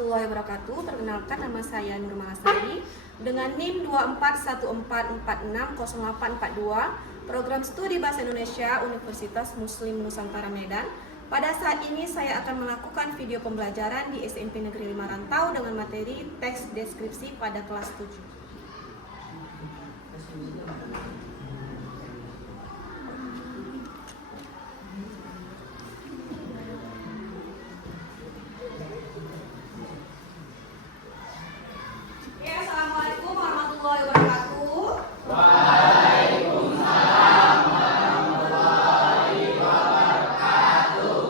warahmatullahi wabarakatuh. Perkenalkan, nama saya Nur Mahasari dengan NIM 2414460842, Program Studi Bahasa Indonesia Universitas Muslim Nusantara Medan. Pada saat ini saya akan melakukan video pembelajaran di SMP Negeri 5 Rantau dengan materi teks deskripsi pada kelas 7. Assalamualaikum warahmatullahi wabarakatuh. Waalaikumsalam warahmatullahi wabarakatuh.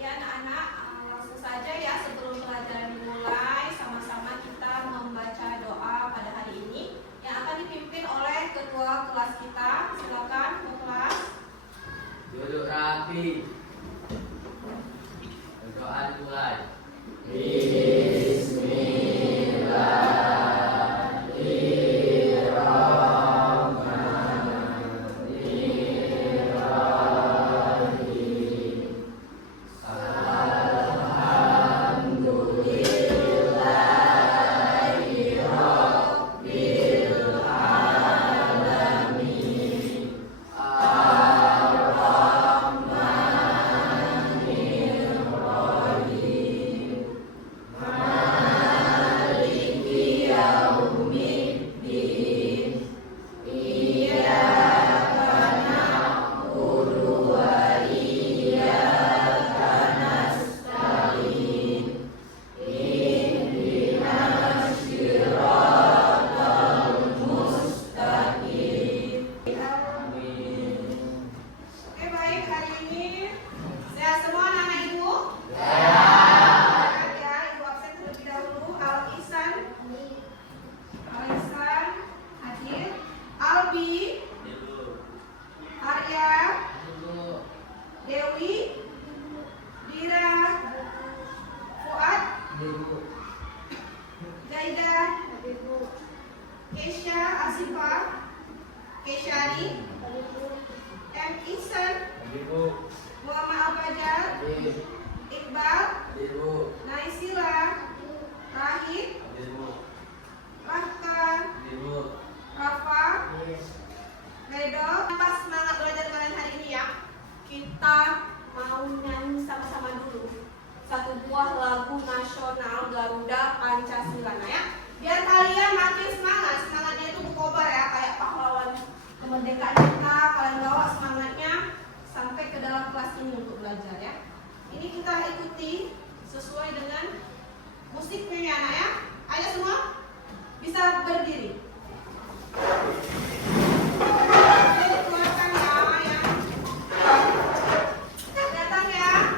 Ya anak-anak, langsung saja ya sebelum pelajaran dimulai, sama-sama kita membaca doa pada hari ini yang akan dipimpin oleh ketua kelas kita. Silakan ke kelas. Duduk rapi. Doa dimulai. Kesha Asifa, Keshari, M. Ihsan, Muhammad Al-Fajar, Iqbal, Naisila, Rahid, Rahkan, Rafa, Redo. Apa semangat belajar kalian hari ini ya? Kita mau nyanyi sama-sama dulu satu buah lagu nasional Garuda Pancasila ya. Biar kalian makin semangat, semangatnya itu berkobar ya, kayak pahlawan kemerdekaan kita. Kalian bawa semangatnya sampai ke dalam kelas ini untuk belajar ya. Ini kita ikuti sesuai dengan musiknya ya anak ya. Ayo semua bisa berdiri. Dikeluarkan ya. Datang ya.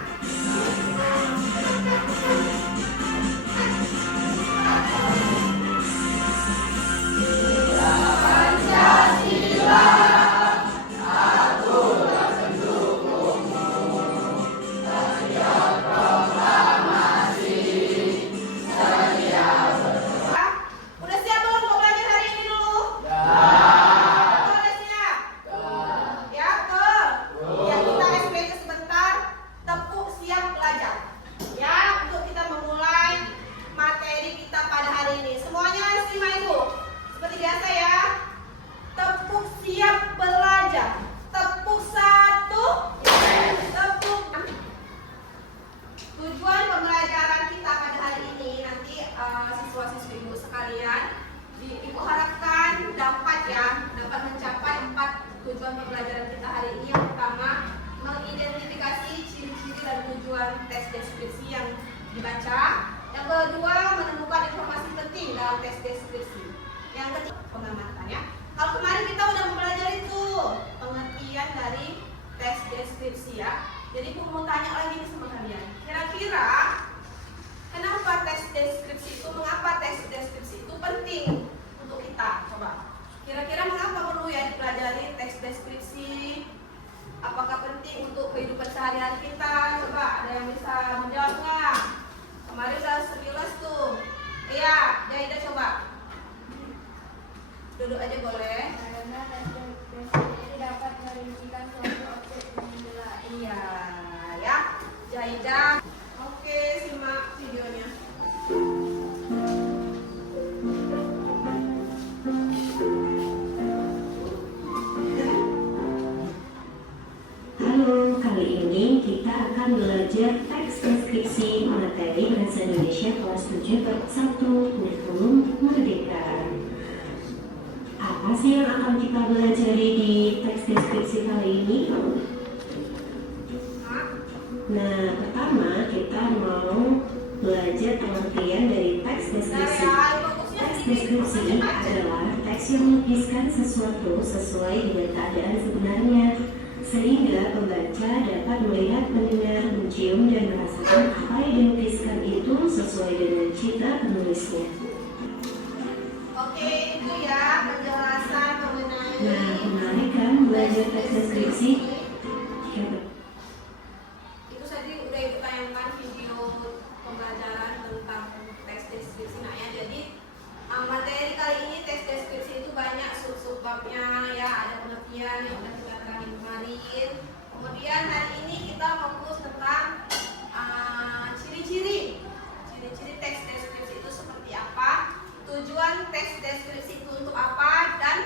Udah siap belum untuk belajar hari ini dulu? Udah siap? Ya, ya kita SPJ sebentar, tepuk siap belajar. Ya, untuk kita memulai materi kita pada hari ini. Semuanya simak ibu. Seperti biasa ya. Tepuk siap belajar. Tepuk satu. Tepuk. Tujuan pembelajaran kita pada hari ini nanti siswa-siswi ibu sekalian, ibu harapkan dapat mencapai 4 tujuan pembelajaran kita hari ini. Yang pertama, mengidentifikasi ciri-ciri dan tujuan teks deskripsi yang dibaca. Yang kedua, menemukan informasi penting dalam teks deskripsi. Yang ketiga, pengamatan ya. Kalau kemarin kita udah mempelajari tuh pengertian dari teks deskripsi ya. Jadi aku mau tanya lagi nih sama kalian. Kira-kira kenapa teks deskripsi itu, mengapa teks deskripsi itu penting untuk kita? Coba. Kira-kira mengapa perlu ya dipelajari teks deskripsi? Apakah penting untuk kehidupan sehari-hari kita? Coba ada yang bisa menjawab nggak? Kemarin udah 11 tuh. Iya, Jaida coba. Duduk aja boleh. Karena teks deskripsi dapat merincikan suatu objek penjelasan. Iya, ya. Jaida. Oke, simak videonya. belajar teks deskripsi materi Bahasa Indonesia kelas 7 bab 1 kurikulum merdeka. Apa sih yang akan kita belajar di teks deskripsi kali ini? Nah, pertama kita mau belajar pengertian dari teks deskripsi. Teks deskripsi adalah teks yang melukiskan sesuatu sesuai dengan keadaan sebenarnya, sehingga pembaca dapat melihat, mendengar, mencium, dan merasakan apa yang dilukiskan itu sesuai dengan cita penulisnya. Oke, itu ya penjelasan mengenai. Nah, menarik kan belajar teks deskripsi? Itu tadi udah ibu tayangkan video pembelajaran tentang teks deskripsi. Nah ya, jadi materi kali ini teks deskripsi itu banyak sub-sub babnya ya, ada pengertian yang udah kita terangin kemarin. Kemudian hari ini kita fokus tentang ciri-ciri teks deskripsi itu seperti apa, tujuan teks deskripsi itu untuk apa, dan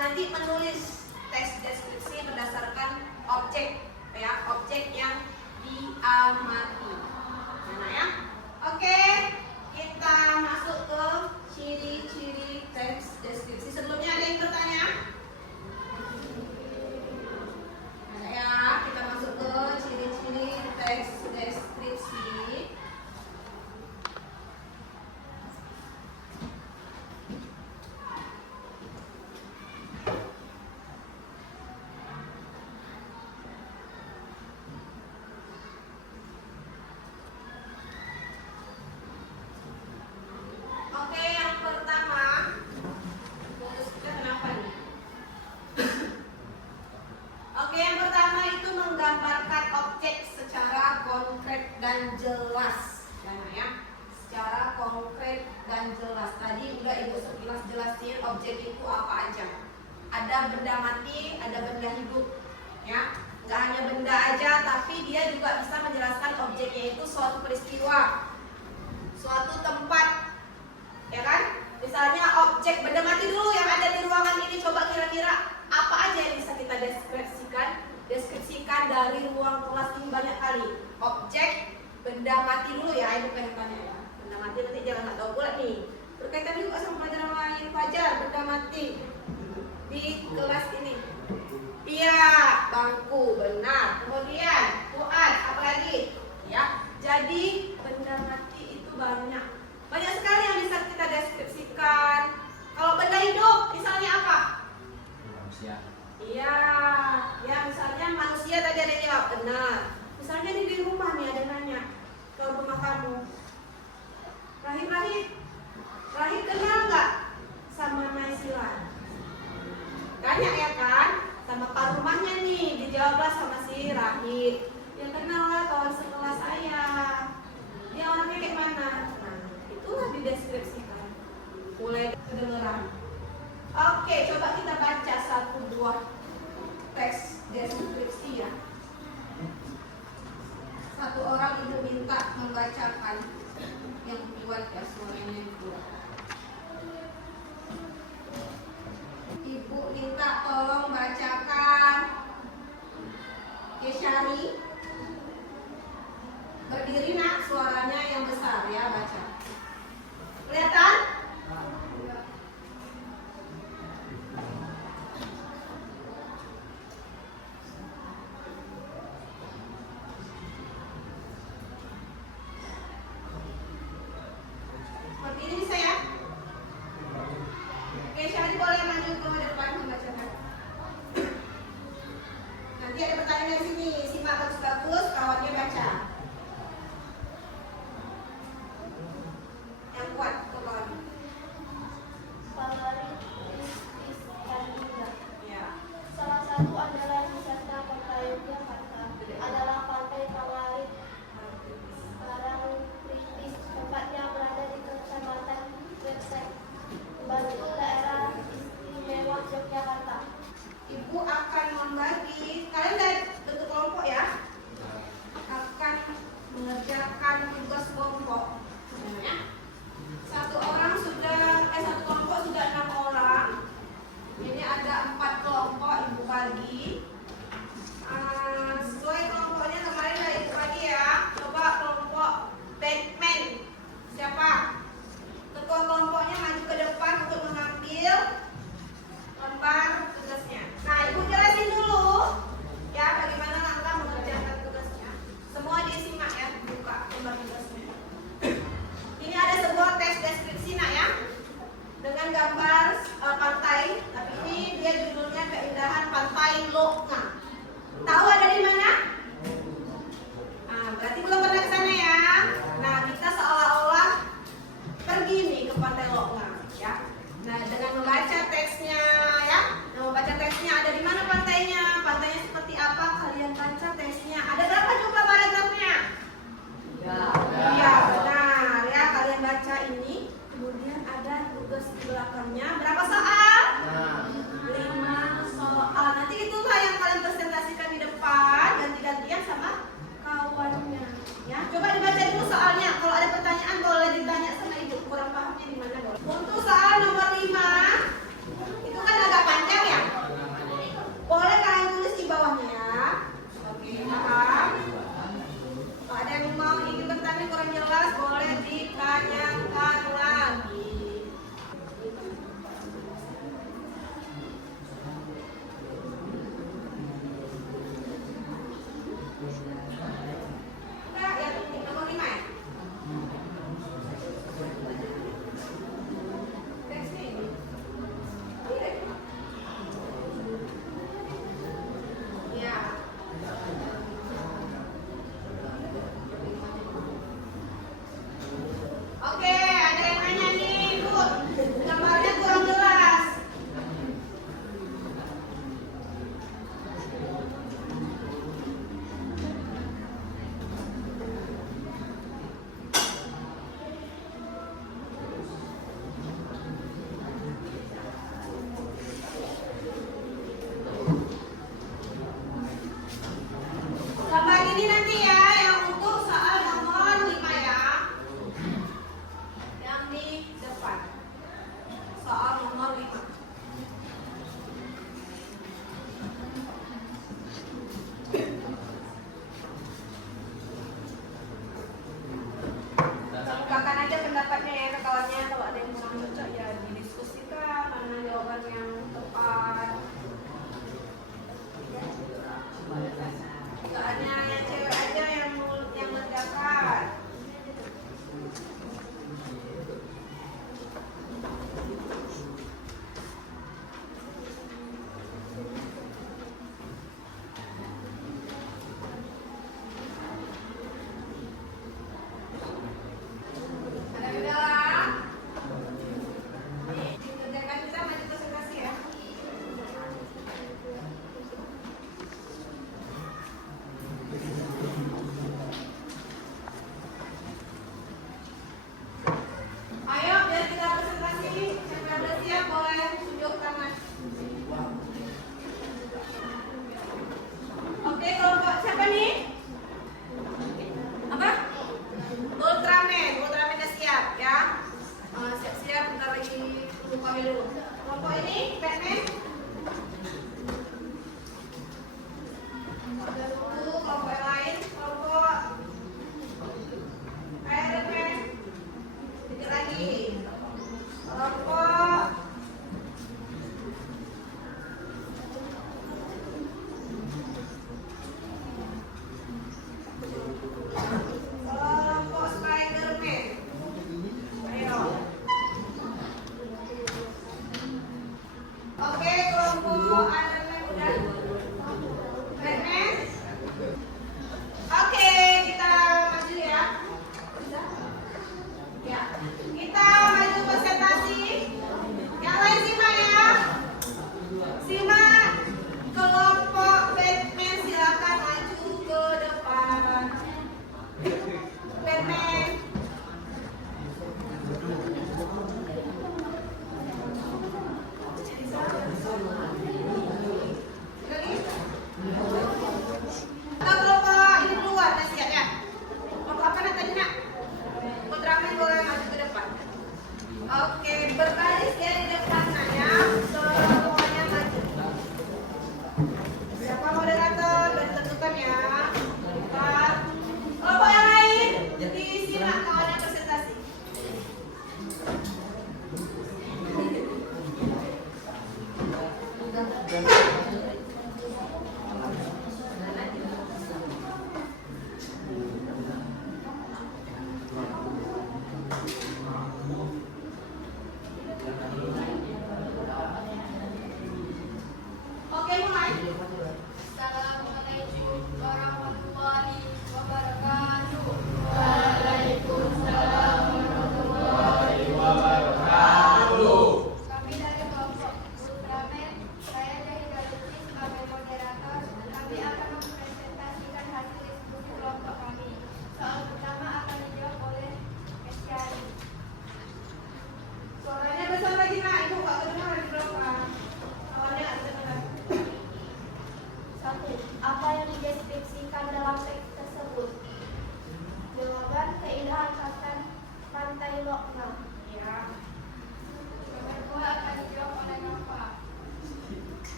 nanti menulis teks deskripsi berdasarkan objek ya, objek yang diamati. Nah ya, oke, kita masuk ke ciri-ciri teks deskripsi. Sebelumnya ada yang bertanya? Ada ya, kita masuk ke ciri-ciri teks deskripsi. Oke, yang pertama, fokus kita kenapa nih? Oke, yang pertama itu menggambarkan objek secara konkret dan jelas. Ya, secara konkret dan jelas. Tadi udah ibu sekilas jelasin objek itu apa aja. Ada benda mati, ada benda hidup. Ya, nggak hanya benda aja, tapi dia juga bisa menjelaskan objeknya itu suatu peristiwa, suatu tempat. Ya kan? Misalnya objek benda mati dulu yang ada di ruangan ini, coba kira-kira apa aja yang bisa kita deskripsikan dari ruang kelas ini banyak kali. Objek benda mati dulu ya, ibu pengen tanya ya. Benda mati nanti jangan nggak tahu pula nih. Berkaitan juga sama pelajaran lain, Fajar, benda mati di kelas ini. Iya, bangku, benar. Kemudian Fuad, apa lagi? Ya, jadi benda mati itu banyak sekali yang bisa kita deskripsikan. Kalau benda hidup, misalnya apa? Manusia. Iya, ya misalnya manusia tadi ada yang jawab benar. Misalnya di rumah nih ada nanya ke rumah kamu, Rahim kenal nggak sama Naisila? Tanya ya kan, sama pak rumahnya nih, dijawablah sama si Rahim. Ya kenal lah, kawan sekelas saya. Dia orangnya kayak mana? Itulah dideskripsikan, mulai kedengeran. Oke, coba kita baca satu buah teks deskripsi ya. Satu orang ibu minta membacakan yang kuat ya, suaranya yang kuat. Ibu minta tolong bacakan. Kesyari, berdiri nak, suaranya yang besar ya, baca. Kelihatan? Seperti ini bisa ya? Oke, Syahri boleh maju ke depan membacakan. Nanti ada pertanyaan dari sini, simak bagus-bagus, kawannya baca.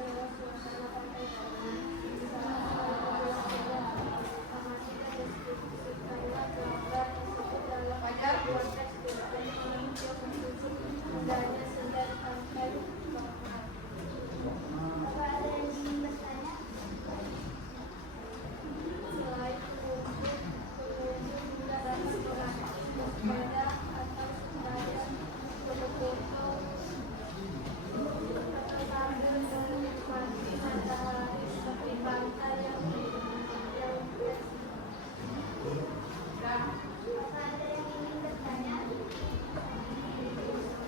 adalah suasana pantai Taman. Saat amati dan deskripsikanlah gambar tersebut dalam dua teks dan untuk menunjuk indahnya senda di pantai Taman. Apa ada yang ingin bertanya? Selain pengunjung juga dapat berada atau sengaja berfoto atau sambil menikmati matahari seperti pantai yang Apa ada yang ingin bertanya?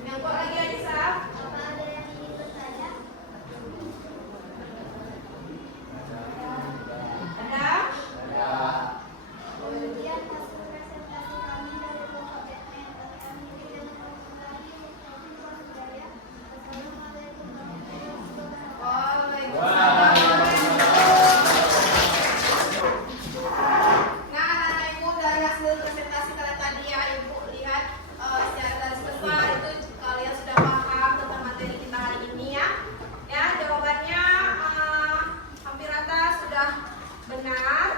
Yang kok lagi Anissa? Apa ada yang ingin bertanya? Ada? Kemudian hasil presentasi kami dari kelompok Batman. Kami tidak mau kembali untuk budaya. Assalamualaikum warahmatullahi wabarakatuh. Waalaikumsalam. Nah, anak-anak ibu dari hasil presentasi kalian tadi ya, ibu lihat secara garis besar itu kalian sudah paham tentang materi kita hari ini ya. Ya, jawabannya hampir rata sudah benar.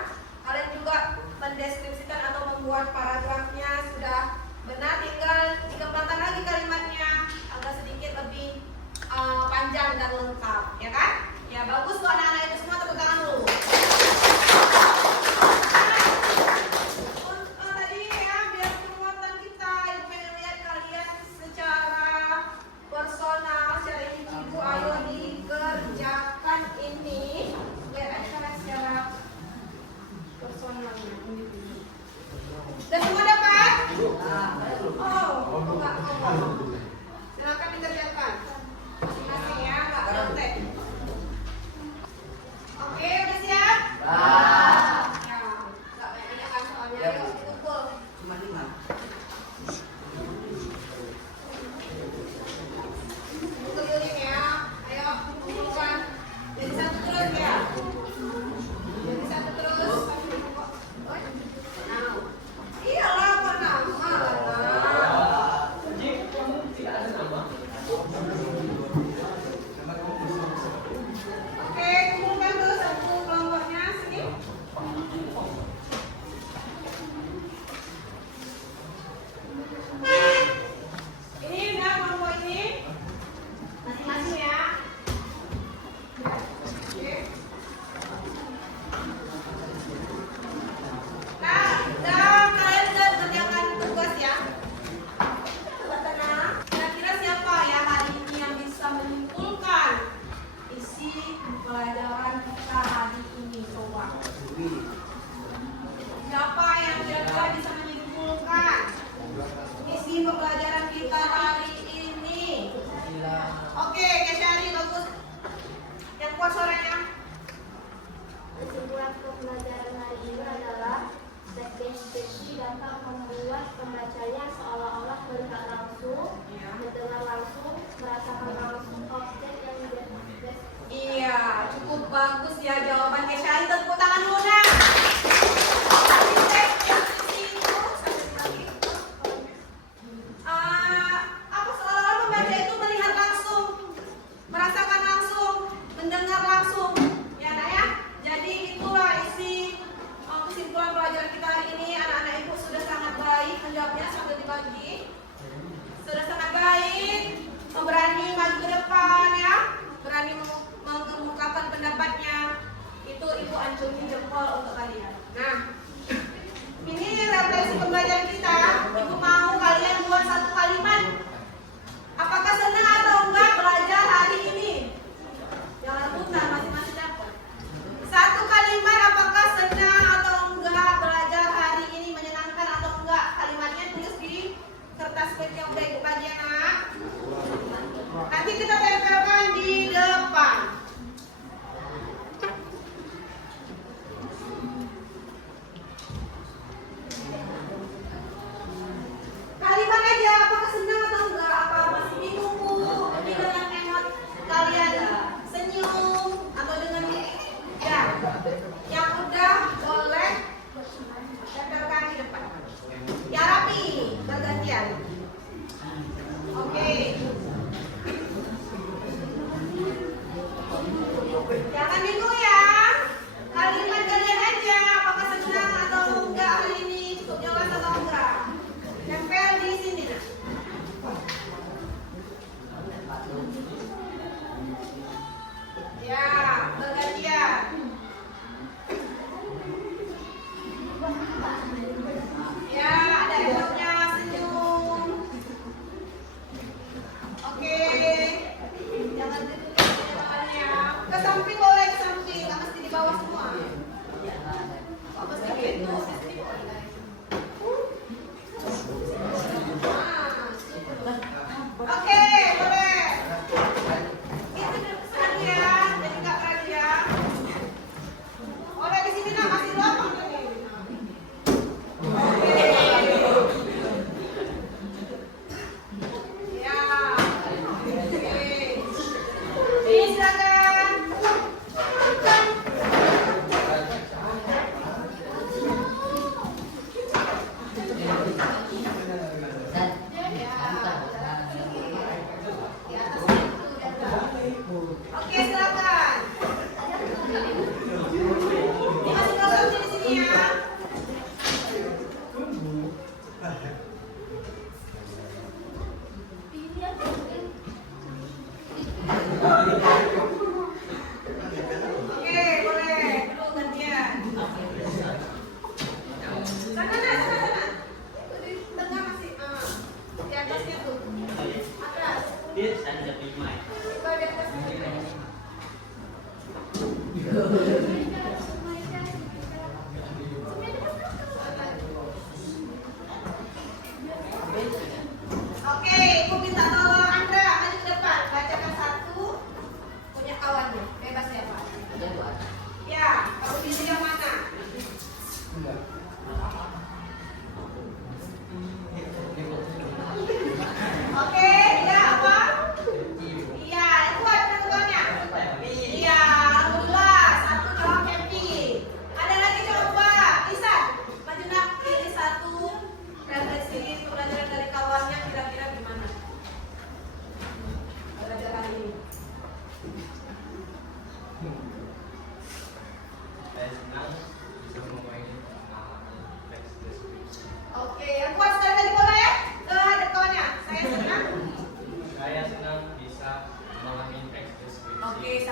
Kalian juga mendeskripsikan atau membuat paragrafnya sudah benar. Tinggal dikembangkan lagi kalimatnya agar sedikit lebih panjang dan lengkap, ya kan? Ya bagus tuh anak-anak itu semua, tepuk tangan dulu. Tadi ya biar penguatan kita, ibu pengen lihat kalian secara personal, secara individu. Ayo dikerjakan ini. Lihat aja kalian secara personalnya. Dan semua dapat? Oh, enggak. Silakan dikerjakan. Masing-masing ya, enggak kontek. Oke, udah siap? Ya, enggak banyak kan soalnya. Ayo kumpul. Keliling ya. Ayo kumpulkan. Jadi satu terus ya. Jadi satu terus. Nah. Iyalah, kok nama. Oke, kumpulkan tuh satu kelompoknya sini. Ini udah kelompok ini. Masing-masing ya. Oke. Nah, kalian udah kerjakan tugas ya. Tenang. Kira-kira siapa ya hari ini yang bisa menyimpulkan isi pelajaran kita hari ini? Coba. Siapa yang kira-kira bisa menyimpulkan isi pembelajaran kita hari ini? Oke, Kesyari bagus. Yang kuat suaranya. Kesimpulan pembelajaran hari ini adalah deskripsi dapat membuat pembacanya seolah-olah melihat langsung, mendengar langsung, merasakan langsung objek yang dideskripsikan. Iya, cukup bagus ya jawaban Kesyari. Tepuk tangan dulu nah. Apa seolah-olah membaca itu melihat langsung, merasakan langsung, mendengar langsung, ya nak ya. Jadi itulah isi kesimpulan pelajaran kita hari ini. Anak-anak ibu sudah sangat baik menjawabnya sambil dibagi. Sudah sangat baik, berani maju ke depan ya, berani mengemukakan pendapatnya. Itu ibu acungi jempol untuk kalian. Nah, ini refleksi pembelajaran kita. Ibu mau kalian buat satu kalimat. Apakah senang atau enggak belajar hari ini? Jangan rebutan, masing-masing dapat. Satu kalimat, apakah senang atau enggak belajar hari ini, menyenangkan atau enggak? Kalimatnya tulis di kertas seperti yang udah ibu bagi anak. Nanti kita tempelkan di depan.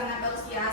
sangat bagus ya.